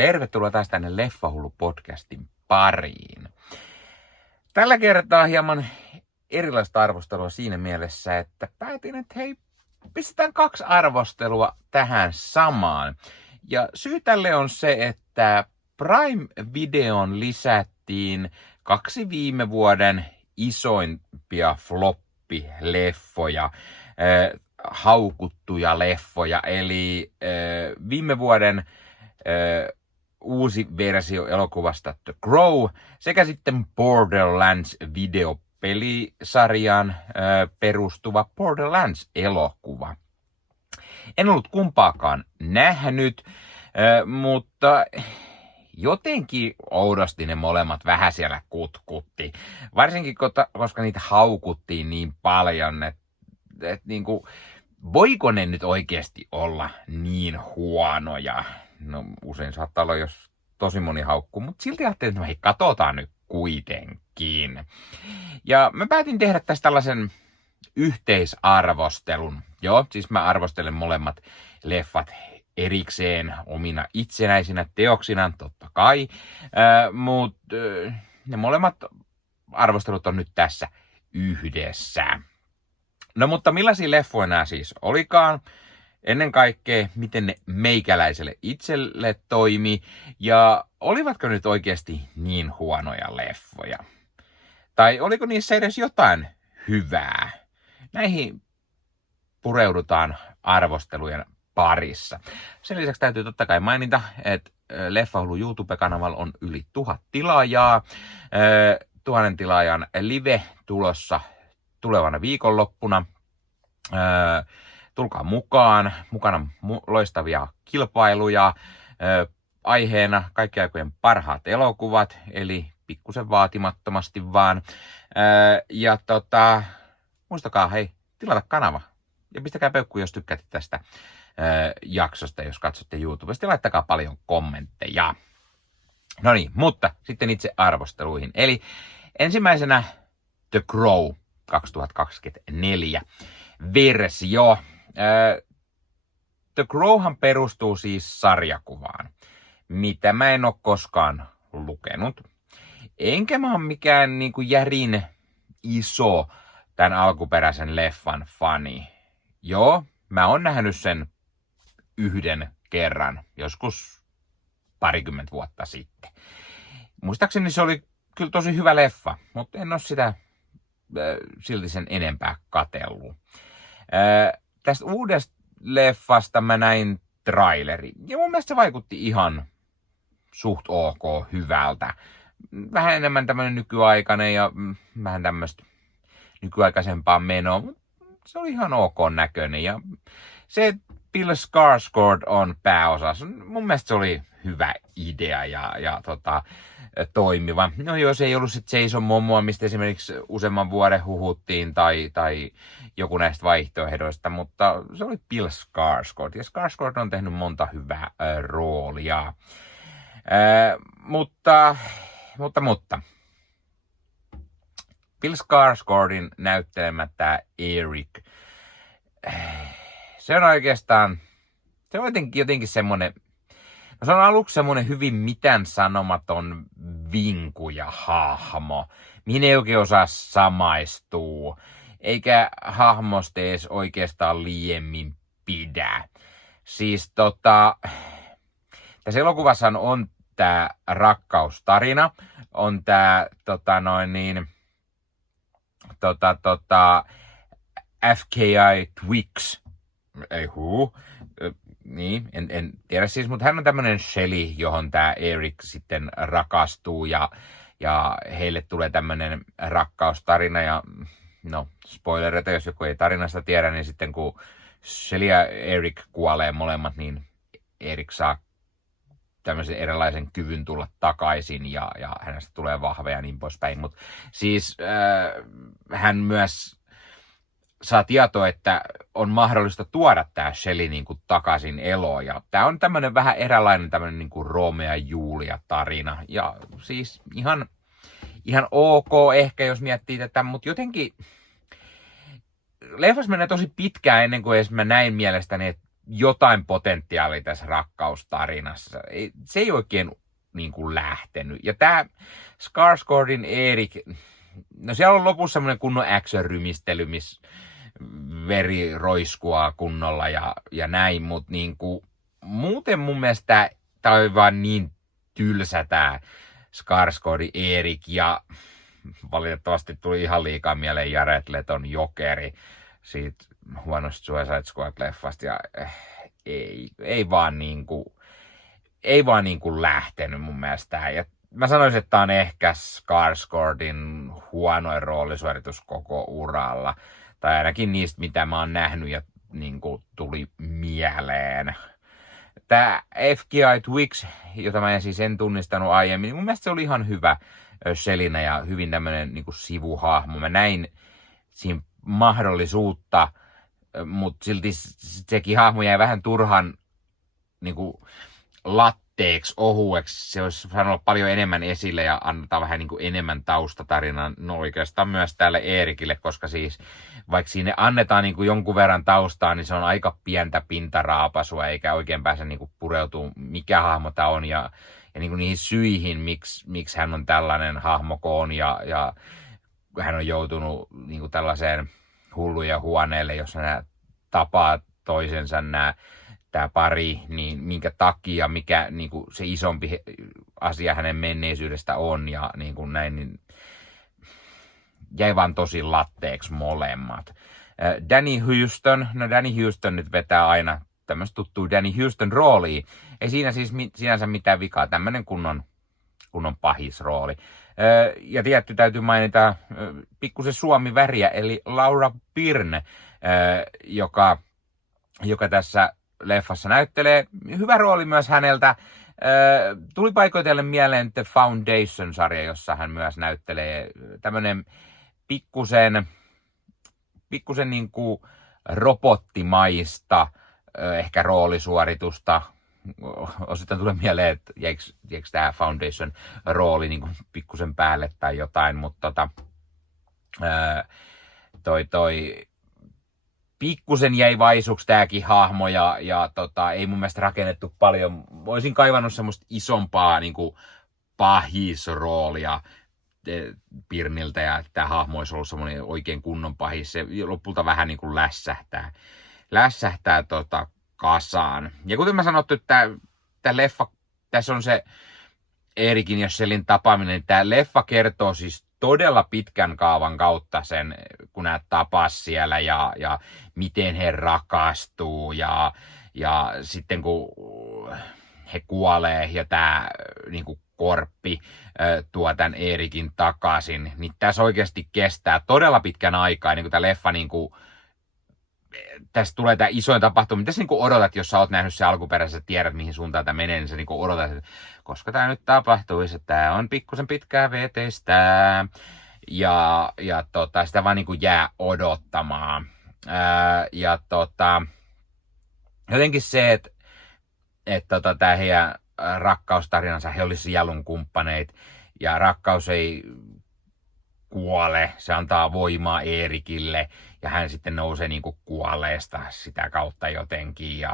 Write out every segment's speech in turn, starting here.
Tervetuloa taas tänne Leffahullu-podcastin pariin. Tällä kertaa hieman erilaista arvostelua siinä mielessä, että päätin, että hei, pistetään 2 arvostelua tähän samaan. Ja syy tälle on se, että Prime-videon lisättiin 2 viime vuoden isoimpia floppileffoja, haukuttuja leffoja, eli viime vuoden uusi versio elokuvasta The Crow sekä sitten Borderlands-videopelisarjaan perustuva Borderlands-elokuva. En ollut kumpaakaan nähnyt, mutta jotenkin oudosti ne molemmat vähän siellä kutkutti. Varsinkin, koska niitä haukuttiin niin paljon, että niinku, voiko ne nyt oikeasti olla niin huonoja? No usein saattaa olla, jos tosi moni haukkuu, mutta silti ajattelin, että hei, katsotaan nyt kuitenkin. Ja mä päätin tehdä tästä tällaisen yhteisarvostelun. Joo, siis mä arvostelen molemmat leffat erikseen omina itsenäisinä teoksinaan, totta kai. Mutta ne molemmat arvostelut on nyt tässä yhdessä. No mutta millaisia leffoja nämä siis olikaan? Ennen kaikkea, miten ne meikäläiselle itselle toimi, ja olivatko nyt oikeasti niin huonoja leffoja? Tai oliko niissä edes jotain hyvää? Näihin pureudutaan arvostelujen parissa. Sen lisäksi täytyy totta kai mainita, että Leffahullu YouTube-kanavalla on yli 1000 tilaajaa. 1000 tilaajan live tulossa tulevana viikonloppuna. Tulkaa mukaan. Mukana loistavia kilpailuja. Aiheena kaikkien aikojen parhaat elokuvat, eli pikkusen vaatimattomasti vaan. Ja muistakaa, hei, tilata kanava. Ja pistäkää peukku, jos tykkäätte tästä jaksosta, jos katsotte YouTubesta. Ja laittakaa paljon kommentteja. No niin, mutta sitten itse arvosteluihin. Eli ensimmäisenä The Crow 2024 versio. The Crowhan perustuu siis sarjakuvaan, mitä mä en ole koskaan lukenut. Enkä mä ole mikään niinku järin iso tämän alkuperäisen leffan fani. Joo, mä oon nähnyt sen yhden kerran, joskus 20 vuotta sitten. Muistaakseni se oli kyllä tosi hyvä leffa, mutta en ole sitä silti sen enempää katsellut. Tästä uudesta leffasta mä näin traileri. Ja mun mielestä se vaikutti ihan suht ok hyvältä. Vähän enemmän tämmönen nykyaikainen ja vähän tämmöistä nykyaikaisempaa menoa. Se oli ihan ok näköinen. Ja se Bill Skarsgård on pääosassa. Mun mielestä se oli hyvä idea ja toimiva. No jos ei ollut se Jason Momoa, mistä esimerkiksi useamman vuoden huhuttiin, tai joku näistä vaihtoehdoista, mutta se oli Bill Skarsgård. Ja Skarsgård on tehnyt monta hyvää roolia. Mutta. Bill Skarsgårdin näyttelemä tää Eric. Se on oikeastaan, se on jotenkin semmonen, no se on aluksi semmonen hyvin mitään sanomaton vinkuja hahmo, mihin ei oikein osaa samaistua, eikä hahmosta edes oikeastaan liiemmin pidä. Siis tässä elokuvassa on tää rakkaustarina, on tää FKI Twix, niin, en tiedä siis, mutta hän on tämmönen Shelly, johon tää Eric sitten rakastuu ja heille tulee tämmönen rakkaustarina ja no, spoilereita, jos joku ei tarinasta tiedä, niin sitten kun Shelly ja Eric kuolee molemmat, niin Eric saa tämmöisen erilaisen kyvyn tulla takaisin ja hänestä tulee vahva ja niin poispäin, mutta siis hän myös saa tietoa, että on mahdollista tuoda tää Shelly niinku takaisin eloon. Ja tää on tämmönen vähän eräänlainen tämmönen niinku Romeo ja Julia tarina. Ja siis ihan ok ehkä, jos miettii tätä, mutta jotenkin leffas menee tosi pitkään ennen kuin edes mä näin mielestäni, että jotain potentiaalia tässä rakkaustarinassa. Se ei oikein niin kuin lähtenyt. Ja tää Skarsgårdin Erik, no siellä on lopussa semmoinen kunnon action-rymistely, missä veri roiskua kunnolla ja näin, mutta niin kuin, muuten mun mielestä tää oli vaan niin tylsä tää Skarsgårdin Erik, ja valitettavasti tuli ihan liikaa mieleen Jared Leton Jokeri siitä huonosta Suicide Squad-leffasta, ja ei vaan niinku lähtenyt mun mielestä. Ja mä sanoisin, että tää on ehkä Skarsgårdin huonoin roolisuoritus koko uralla. Tai ainakin niistä, mitä mä oon nähnyt ja niinku tuli mieleen. Tää FGI Twix, jota mä en siis tunnistanut aiemmin, niin mun mielestä se oli ihan hyvä Selina ja hyvin tämmönen niinku sivuhahmo. Mä näin siinä mahdollisuutta, mutta silti sekin hahmo jäi vähän turhan niinku latteeksi, ohueksi. Se olisi saanut olla paljon enemmän esille ja antaa vähän niinku enemmän taustatarinan. No oikeastaan myös tälle Eerikille, koska siis vaikka siinä annetaan niinku jonkun verran taustaa, niin se on aika pientä pintaraapasua, eikä oikein pääse niinku pureutumaan, mikä hahmo tämä on ja niinku niihin syihin, miksi hän on tällainen hahmokoon ja hän on joutunut niinku tällaiseen hullujen huoneelle, jossa nämä tapaa toisensa tämä pari, niin minkä takia, mikä niinku se isompi asia hänen menneisyydestä on ja niinku näin, niin jäi vaan tosi latteeksi molemmat. Danny Huston nyt vetää aina tämmöistä tuttua Danny Huston roolia. Ei siinä siis sinänsä mitään vikaa, tämmöinen kunnon pahisrooli. Ja tietty täytyy mainita pikkusen Suomi-väriä, eli Laura Byrne, joka tässä leffassa näyttelee. Hyvä rooli myös häneltä. Tuli paikoitellen mieleen The Foundation-sarja, jossa hän myös näyttelee tämmönen pikkusen niin kuin robottimaista ehkä roolisuoritusta. Osittain tulee mieleen, että jäikö tämä Foundation-rooli niin kuin pikkusen päälle tai jotain, mutta toi pikkusen jäi vaisuksi tääkin hahmo ja ei mun mielestä rakennettu paljon. Voisin kaivannut semmoista isompaa niin kuin pahisroolia Pirniltä ja tämä hahmo olisi ollut semmoinen oikein kunnon pahis. Se lopulta vähän niin kuin lässähtää kasaan. Ja kuten mä sanottu, että tämä leffa, tässä on se Erikin ja Shelin tapaaminen, niin tämä leffa kertoo siis todella pitkän kaavan kautta sen, kun nämä tapas siellä ja miten he rakastuu ja sitten kun he kuolee ja tämä niin kuin korppi tuo tämän Erikin takaisin, niin tässä oikeasti kestää todella pitkän aikaa, niin kuin tämä leffa niin kuin, tässä tulee tämä isoin tapahtuma. Mitä sä niin odotat, jos sä oot nähnyt se alkuperäisen, tiedät mihin suuntaan tämä menee, niin sä niin odotat, että koska tämä nyt tapahtuisi, että tämä on pikkusen pitkää veteistä. Ja sitä vaan niin kuin jää odottamaan. Jotenkin se, että tämä heidän rakkaustarinansa, he olisivat jalun kumppaneita, ja rakkaus ei kuole, se antaa voimaa Erikille, ja hän sitten nousee niin kuin kuolleesta sitä kautta jotenkin,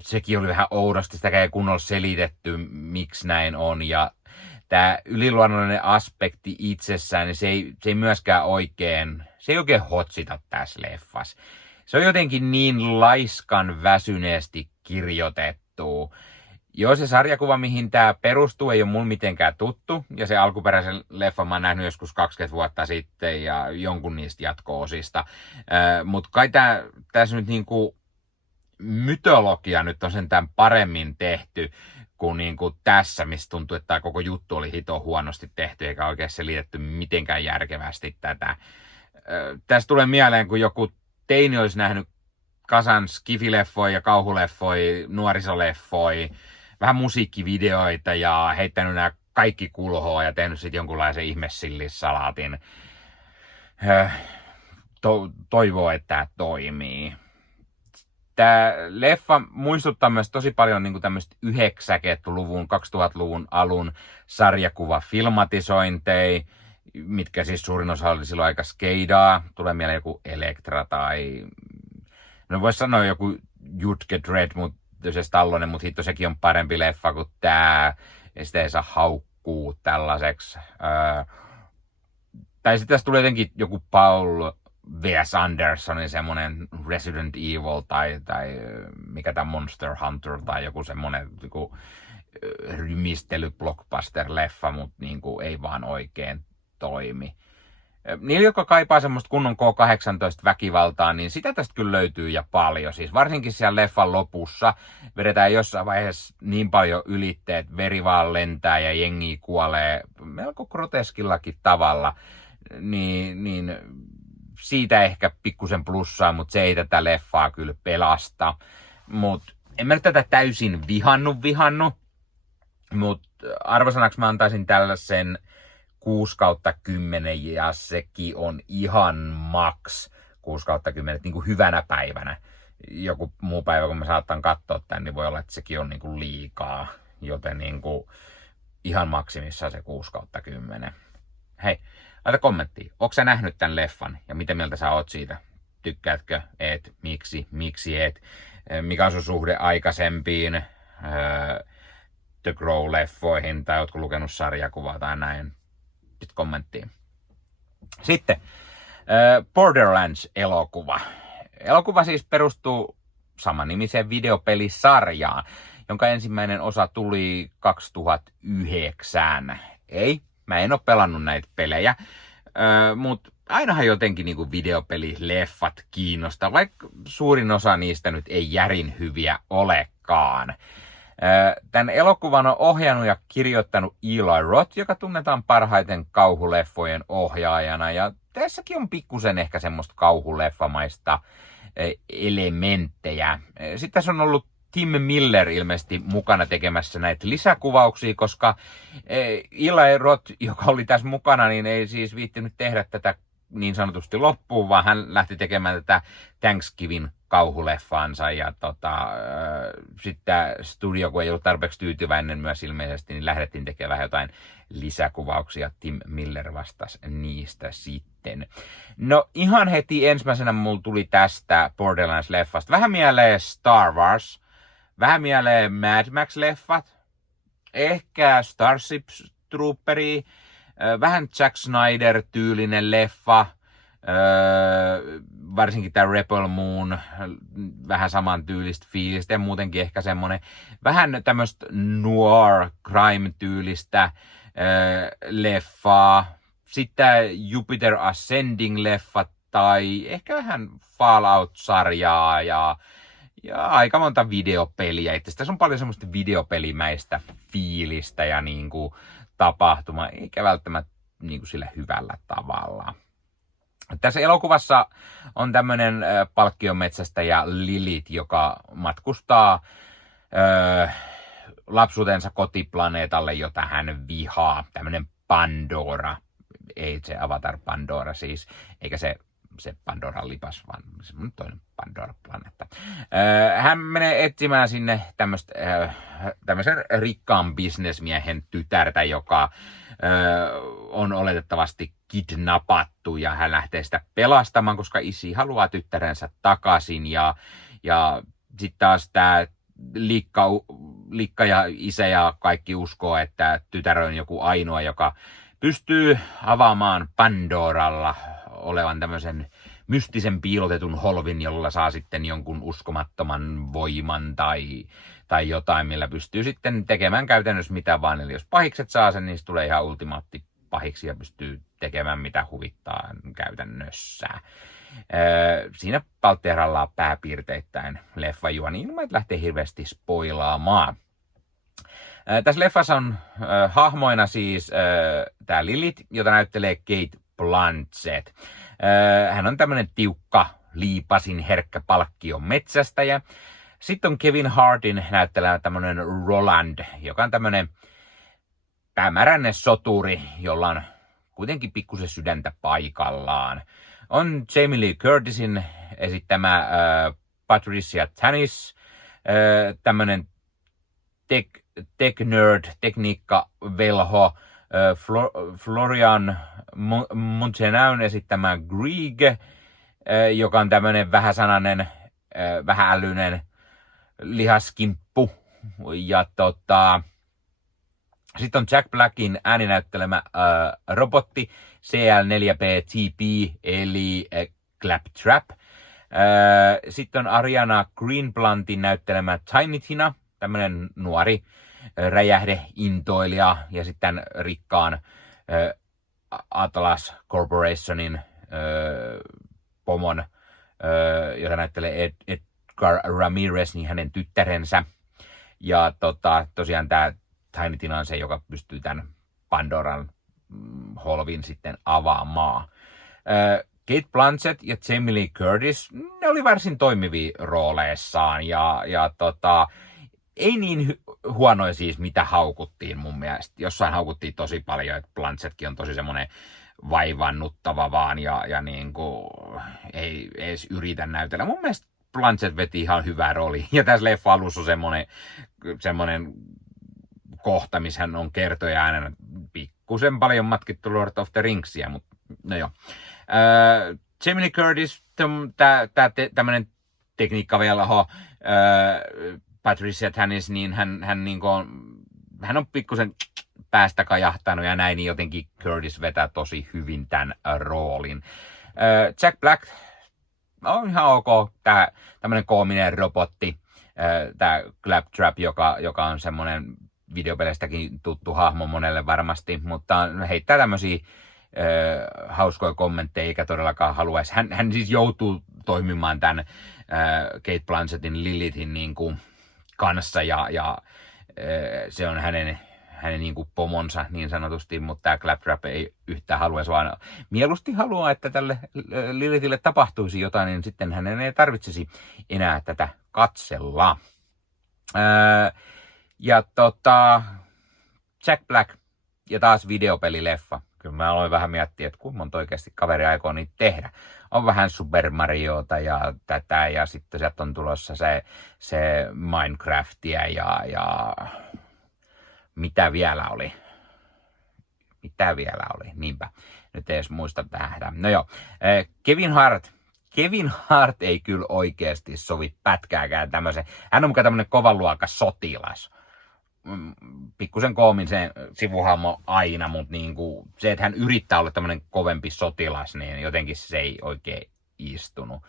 sekin oli vähän oudosti, sitä ei kunnolla selitetty, miksi näin on, ja tämä yliluonnollinen aspekti itsessään, niin se ei myöskään oikein hotsita tässä leffassa. Se on jotenkin niin laiskan väsyneesti kirjoitettu. Joo, se sarjakuva, mihin tämä perustuu, ei ole mulle mitenkään tuttu. Ja se alkuperäisen leffan mä oon nähnyt joskus 20 vuotta sitten ja jonkun niistä jatko-osista. Mutta kai tässä nyt niinku mytologia nyt on sentään paremmin tehty kuin niinku tässä, missä tuntuu, että tämä koko juttu oli hito huonosti tehty eikä oikein selitetty mitenkään järkevästi tätä. Tässä tulee mieleen, kun joku teini olisi nähnyt kasan skifileffoja ja kauhuleffoja, nuorisoleffoja, vähän musiikkivideoita ja heittänyt nämä kaikki kulhoa ja tehnyt sitten jonkunlaisen ihmesillissalaatin. Toivoo, että tämä toimii. Tämä leffa muistuttaa myös tosi paljon niin tämmöistä 90-luvun, 2000-luvun alun sarjakuva-filmatisointeja, mitkä siis suurin osa oli silloin aika skeidaa. Tulee mieleen joku Elektra tai No vois sanoa joku Judge Dredd, se Stallonen, mutta hitto sekin on parempi leffa kuin tää. Ja sitä ei saa haukkuu tällaiseksi. Tai sitten tässä tulee jotenkin joku Paul V.S. Andersonin semmonen Resident Evil tai mikä tämä Monster Hunter tai joku semmonen joku rymistely blockbuster-leffa, mutta niinku ei vaan oikein toimi. Niillä, jotka kaipaa semmoista kunnon K-18-väkivaltaa, niin sitä tästä kyllä löytyy ja paljon. Siis varsinkin siellä leffan lopussa vedetään jossain vaiheessa niin paljon ylitteet, veri vaan lentää ja jengi kuolee melko groteskillakin tavalla. Niin siitä ehkä pikkusen plussaa, mutta se ei tätä leffaa kyllä pelasta. Mutta en mä nyt tätä täysin vihannut. Mutta arvosanaksi mä antaisin tällaisen 6/10 ja sekin on ihan max 6/10 niin kuin hyvänä päivänä. Joku muu päivä, kun mä saattan katsoa tän, niin voi olla, että sekin on niin kuin liikaa. Joten niin kuin ihan maksimissaan se 6/10. Hei, laita kommenttia. Ootko sä nähnyt tän leffan ja mitä mieltä sä oot siitä? Tykkäätkö? Et? Miksi et? Mikä on sun suhde aikaisempiin The Crow-leffoihin? Tai ootko lukenut sarjakuvaa tai näin? Sitten kommenttiin. Sitten Borderlands-elokuva. Elokuva siis perustuu samannimiseen videopelisarjaan, jonka ensimmäinen osa tuli 2009. Mä en oo pelannut näitä pelejä, mutta ainahan jotenkin niinku videopelileffat kiinnostaa, vaikka suurin osa niistä nyt ei järin hyviä olekaan. Tämän elokuvan on ohjannut ja kirjoittanut Eli Roth, joka tunnetaan parhaiten kauhuleffojen ohjaajana. Ja tässäkin on pikkusen ehkä semmoista kauhuleffamaista elementtejä. Sitten tässä on ollut Tim Miller ilmeisesti mukana tekemässä näitä lisäkuvauksia, koska Eli Roth, joka oli tässä mukana, niin ei siis viittinyt tehdä tätä niin sanotusti loppuun, vaan hän lähti tekemään tätä Thanksgiving kauhuleffaansa ja sitten studio, kun ei ollut tarpeeksi tyytyväinen myös ilmeisesti, niin lähdettiin tekemään jotain lisäkuvauksia. Tim Miller vastasi niistä sitten. No ihan heti ensimmäisenä mulla tuli tästä Borderlands-leffasta vähän mieleen Star Wars, vähän mieleen Mad Max-leffat, ehkä Starship Trooperi, vähän Zack Snyder-tyylinen leffa, varsinkin tämä Rebel Moon, vähän samantyylistä fiilistä ja muutenkin ehkä semmonen vähän tämmöistä noir crime-tyylistä leffaa. Sitten Jupiter Ascending-leffat tai ehkä vähän Fallout-sarjaa ja aika monta videopeliä. Itse asiassa tässä on paljon semmoista videopelimäistä fiilistä ja niinku tapahtuma, eikä välttämättä niinku sillä hyvällä tavalla. Tässä elokuvassa on tämmöinen palkkionmetsästäjä Lilith, joka matkustaa lapsuutensa kotiplaneetalle, jota hän vihaa. Tämmöinen Pandora, ei se Avatar Pandora siis, eikä se Pandoran lipas, vaan semmoinen toinen Pandora-planeetta. Hän menee etsimään sinne tämmöisen rikkaan bisnesmiehen tytärtä, joka on oletettavasti kidnappattu ja hän lähtee sitä pelastamaan, koska isi haluaa tyttärensä takaisin ja sitten taas tämä Likka ja isä ja kaikki uskoo, että tytär on joku ainoa, joka pystyy avaamaan Pandoralla olevan tämmöisen mystisen piilotetun holvin, jolla saa sitten jonkun uskomattoman voiman tai jotain, millä pystyy sitten tekemään käytännössä mitä vaan. Eli jos pahikset saa sen, niin tulee ihan ultimaatti pahiksi ja pystyy tekemään mitä huvittaa käytännössä. Siinä paltteerallaan pääpiirteittäin leffa juoni, ilman että lähtee hirveästi spoilaamaan. Tässä leffassa on hahmoina siis tämä Lilith, jota näyttelee Cate Blanchett. Hän on tämmönen tiukka, liipasin, herkkä palkkion metsästäjä. Sitten on Kevin Hartin näyttelemä tämmönen Roland, joka on tämmönen päämäränne soturi, jolla on kuitenkin pikkusen sydäntä paikallaan. On Jamie Lee Curtisin esittämä Patricia Tanis, tämmönen tech-nerd, tekniikkavelho, Florian Muntenaun esittämä Grieg, joka on tämmönen vähäsanainen vähän älyinen lihaskimppu. Ja sitten on Jack Blackin ääninäyttelemä robotti CL4P-TP, eli Claptrap. Sitten on Ariana Greenblantin näyttelemä Tiny Tina, tämmönen nuori räjähdeintoilija, ja sitten rikkaan Atlas Corporationin pomon, jota näyttelee Edgar Ramirez, niin hänen tyttärensä. Ja tosiaan tämä Tiny Tina on se, joka pystyy tämän Pandoran holvin sitten avaamaan. Cate Blanchett ja Jamie Lee Curtis, ne oli varsin toimivia rooleissaan ja ei niin huonoja siis, mitä haukuttiin mun mielestä. Jossain haukuttiin tosi paljon, että Blanchettkin on tosi semmoinen vaivannuttava vaan ja niin kuin ei edes yritä näytellä. Mun mielestä Blanchett veti ihan hyvää roolia. Ja tässä leffa alussa on semmoinen kohta, missä hän on kertoja äänenä pikkusen paljon matkittu Lord of the Ringsia, mutta no joo. Jamie Lee Curtis, tämmönen tekniikkavelho, Patricia Tannis, niin hän on pikkusen päästä kajahtanut ja näin, niin jotenkin Curtis vetää tosi hyvin tämän roolin. Jack Black on ihan ok, tämmönen koominen robotti, tää Claptrap, joka on semmonen videopeleistäkin tuttu hahmo monelle varmasti, mutta heittää tämmösiä hauskoja kommentteja, eikä todellakaan haluaisi. Hän siis joutuu toimimaan tämän Cate Blanchettin Lilithin niin kuin kanssa ja se on hänen niin kuin pomonsa niin sanotusti, mutta tämä Claptrap ei yhtään haluaisi, vaan mieluusti haluaa, että tälle Lilithille tapahtuisi jotain, niin sitten hänen ei tarvitsisi enää tätä katsella. Ja Jack Black ja taas videopelileffa. Kyllä mä aloin vähän miettiä, että kuinka monta oikeasti kaveri aikoo niitä tehdä. On vähän Super Mariota ja tätä, ja sitten sieltä on tulossa se Minecraftia ja mitä vielä oli? Niinpä, nyt ei edes muista tähdä. No joo, Kevin Hart ei kyllä oikeasti sovi pätkääkään tämmöisen. Hän on mukaan tämmöinen kovan luokan sotilas. Pikkusen koomisen sivuhahmo aina, mutta niinku se, että hän yrittää olla tämmöinen kovempi sotilas, niin jotenkin se ei oikein istunut.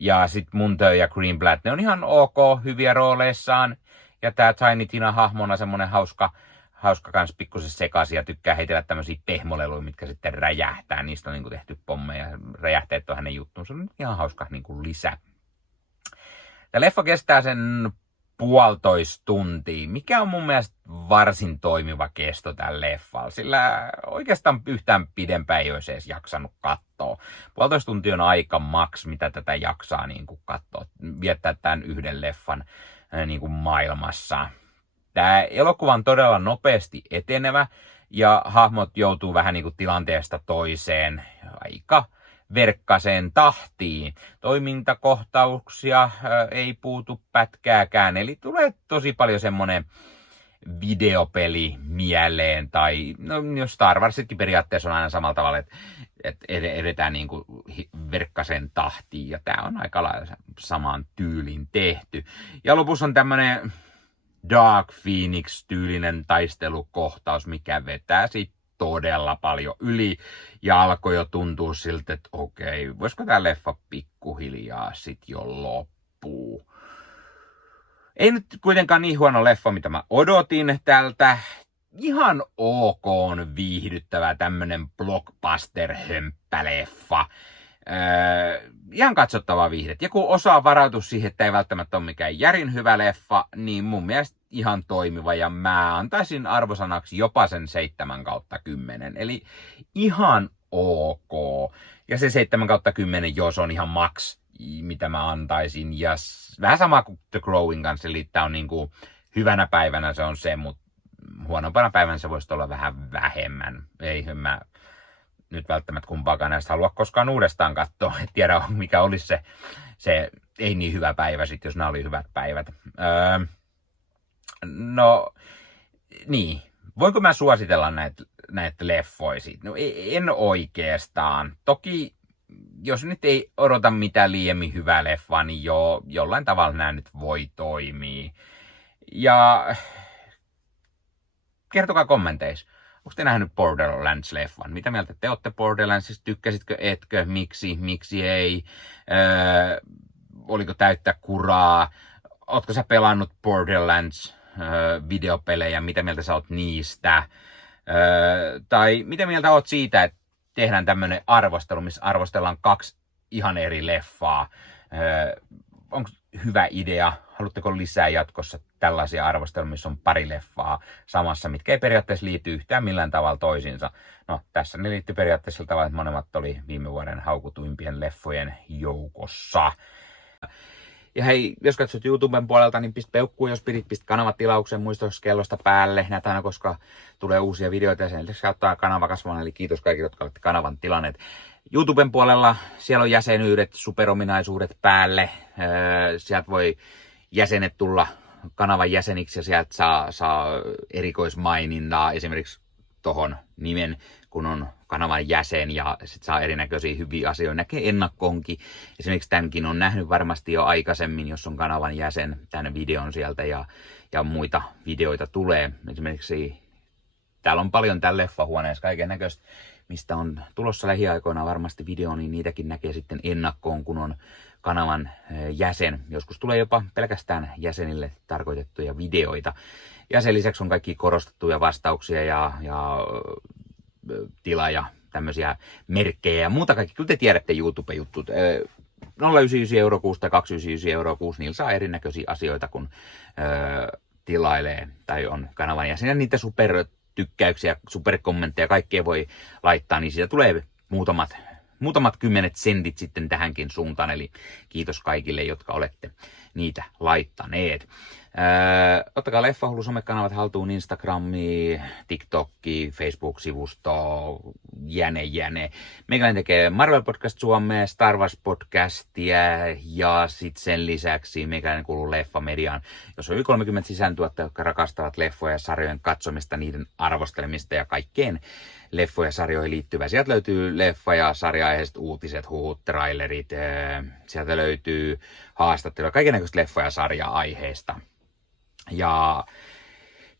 Ja sit Munter ja Greenblatt, ne on ihan ok, hyviä rooleissaan. Ja tää Tiny Tina hahmona semmonen hauska kans pikkusen sekaisin ja tykkää heitellä tämmöisiä pehmoleluja, mitkä sitten räjähtää. Niistä on niinku tehty pommeja. Räjähteet on hänen juttuunsa. Se on ihan hauska niinku lisä. Tämä leffa kestää sen 1,5 tuntia, mikä on mun mielestä varsin toimiva kesto tällä leffalla, sillä oikeastaan yhtään pidempään ei olisi edes jaksanut katsoa. 1,5 tuntia on aika maks, mitä tätä jaksaa niin kuin katsoa, viettää tämän yhden leffan niin kuin maailmassa. Tämä elokuva on todella nopeasti etenevä ja hahmot joutuu vähän niin kuin tilanteesta toiseen aika verkkaseen tahtiin. Toimintakohtauksia ei puutu pätkääkään, eli tulee tosi paljon semmonen videopeli mieleen, tai no jos Star Warsitkin periaatteessa on aina samalla tavalla, että edetään niin kuin verkkaseen tahtiin, ja tää on aika lailla samaan tyylin tehty. Ja lopussa on tämmönen Dark Phoenix-tyylinen taistelukohtaus, mikä vetää sitten todella paljon yli ja alkoi jo tuntua siltä, että okei, voisiko tää leffa pikkuhiljaa sit jo loppuu. Ei nyt kuitenkaan niin huono leffa, mitä mä odotin tältä. Ihan ok viihdyttävä tämmönen blockbuster-hömppäleffa. Ihan katsottavaa viihdet. Ja kun osaa varautua siihen, että ei välttämättä ole mikään järin hyvä leffa, niin mun mielestä ihan toimiva. Ja mä antaisin arvosanaksi jopa sen 7/10. Eli ihan ok. Ja se 7/10, jos on ihan max, mitä mä antaisin. Ja vähän sama kuin The Growing kanssa, eli tää on niinku hyvänä päivänä se on se, mutta huonompana päivänä se voisi olla vähän vähemmän. Ei mä nyt välttämättä kumpaakaan näistä halua koskaan uudestaan katsoa. En tiedä, mikä olisi se ei niin hyvä päivä sitten, jos nämä oli hyvät päivät. No, niin. Voinko mä suositella näitä leffoja? No en oikeastaan. Toki jos nyt ei odota mitään liiemmin hyvää leffaa, niin jollain tavalla nämä nyt voi toimia. Ja kertokaa kommenteissa. Onko te nähnyt Borderlands-leffan? Mitä mieltä te olette Borderlandsista? Tykkäsitkö, etkö? Miksi ei? Oliko täyttä kuraa? Ootko sä pelannut Borderlands-videopelejä? Mitä mieltä sä oot niistä? Tai mitä mieltä oot siitä, että tehdään tämmönen arvostelu, missä arvostellaan 2 ihan eri leffaa? Onko hyvä idea? Haluatteko lisää jatkossa tällaisia arvosteluja, missä on pari leffaa samassa, mitkä ei periaatteessa liity yhtään millään tavalla toisiinsa? No, tässä ne liittyy periaatteessa sillä tavalla, että monemmat oli viime vuoden haukutuimpien leffojen joukossa. Ja hei, jos katsot YouTuben puolelta, niin pistä peukkuu, jos pistä kanavatilauksen muistokellosta päälle. Näitä aina, koska tulee uusia videoita ja sen lisäksi auttaa kanava kasvamaan. Eli kiitos kaikille, jotka olette kanavan tilanneet. YouTuben puolella siellä on jäsenyydet, superominaisuudet päälle. Sieltä voi jäsenet tulla kanavan jäseniksi ja sieltä saa erikoismainintaa esimerkiksi tohon nimen, kun on kanavan jäsen, ja sit saa erinäköisiä hyviä asioita. Näkee ennakkoonkin. Esimerkiksi tämänkin on nähnyt varmasti jo aikaisemmin, jos on kanavan jäsen, tämän videon sieltä, ja muita videoita tulee. Esimerkiksi täällä on paljon täällä leffahuoneessa kaiken näköistä, mistä on tulossa lähiaikoina varmasti video, niin niitäkin näkee sitten ennakkoon, kun on kanavan jäsen. Joskus tulee jopa pelkästään jäsenille tarkoitettuja videoita. Ja sen lisäksi on kaikki korostettuja vastauksia ja tilaa tämmöisiä merkkejä ja muuta kaikki. Kyllä te tiedätte YouTube-juttut. 0,99 € kuussa tai 2,99 € kuussa, niillä saa erinäköisiä asioita, kun tilailee tai on kanavan jäsen. Ja niitä supertykkäyksiä, superkommentteja, kaikkea voi laittaa, niin siitä tulee muutamat 10 sentit sitten tähänkin suuntaan. Eli kiitos kaikille, jotka olette niitä laittaneet. Ottakaa Leffahullu somekanavat haltuun, Instagrami, TikTokki, Facebook-sivusto, jäne. Meikäläinen tekee Marvel Podcast Suomea, Star Wars Podcastia ja sitten sen lisäksi meikäläinen kuuluu Leffamediaan, jos on yli 30 sisältöä, jotka rakastavat leffoja ja sarjojen katsomista, niiden arvostelemista ja kaikkeen leffoja ja sarjoihin liittyvää. Sieltä löytyy leffa- ja sarja-aiheiset uutiset, huhut, trailerit, sieltä löytyy haastatteluja, kaikennäköistä leffa- ja sarja-aiheesta. Ja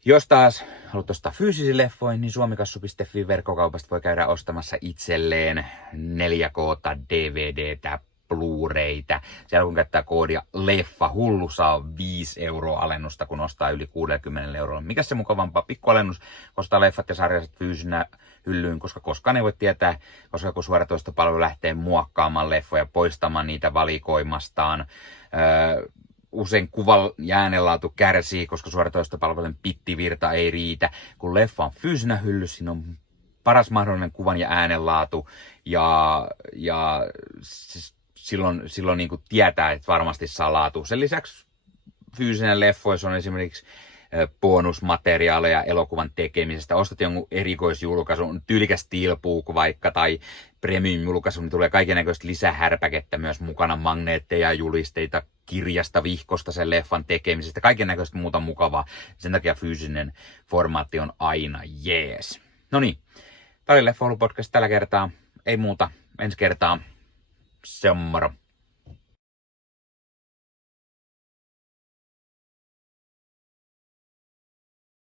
jos taas haluat ostaa fyysisiä leffoja, niin suomikassu.fi verkkokaupasta voi käydä ostamassa itselleen 4K DVDtä, Blu-raytä. Siellä kun käyttää koodia Leffahullu, saa 5 € alennusta, kun ostaa yli 60 €. Mikä se mukavampaa? Pikkualennus, ostaa leffat ja sarjaiset fyysinä hyllyyn, koska koskaan ei voi tietää, koska kun suoratoistopalvelu lähtee muokkaamaan leffoja, poistamaan niitä valikoimastaan. Usein kuvan ja äänenlaatu kärsii, koska suoratoistopalvelun pittivirta ei riitä. Kun leffa on fyysinä hyllyssä, siinä on paras mahdollinen kuvan ja äänenlaatu, ja silloin niin kuin tietää, että varmasti saa laatu. Sen lisäksi fyysinen leffoissa on esimerkiksi bonusmateriaaleja elokuvan tekemisestä. Ostat jonkun erikoisjulkaisun, tyylikäs steelbook vaikka, tai premium-julkaisu, niin tulee kaikennäköistä lisähärpäkettä myös mukana, magneetteja, julisteita, kirjasta, vihkosta sen leffan tekemisestä, kaikennäköistä muuta mukavaa. Sen takia fyysinen formaatti on aina jees. No niin, tää oli Leffahullu podcast tällä kertaa. Ei muuta, ensi kertaa. Se on moro.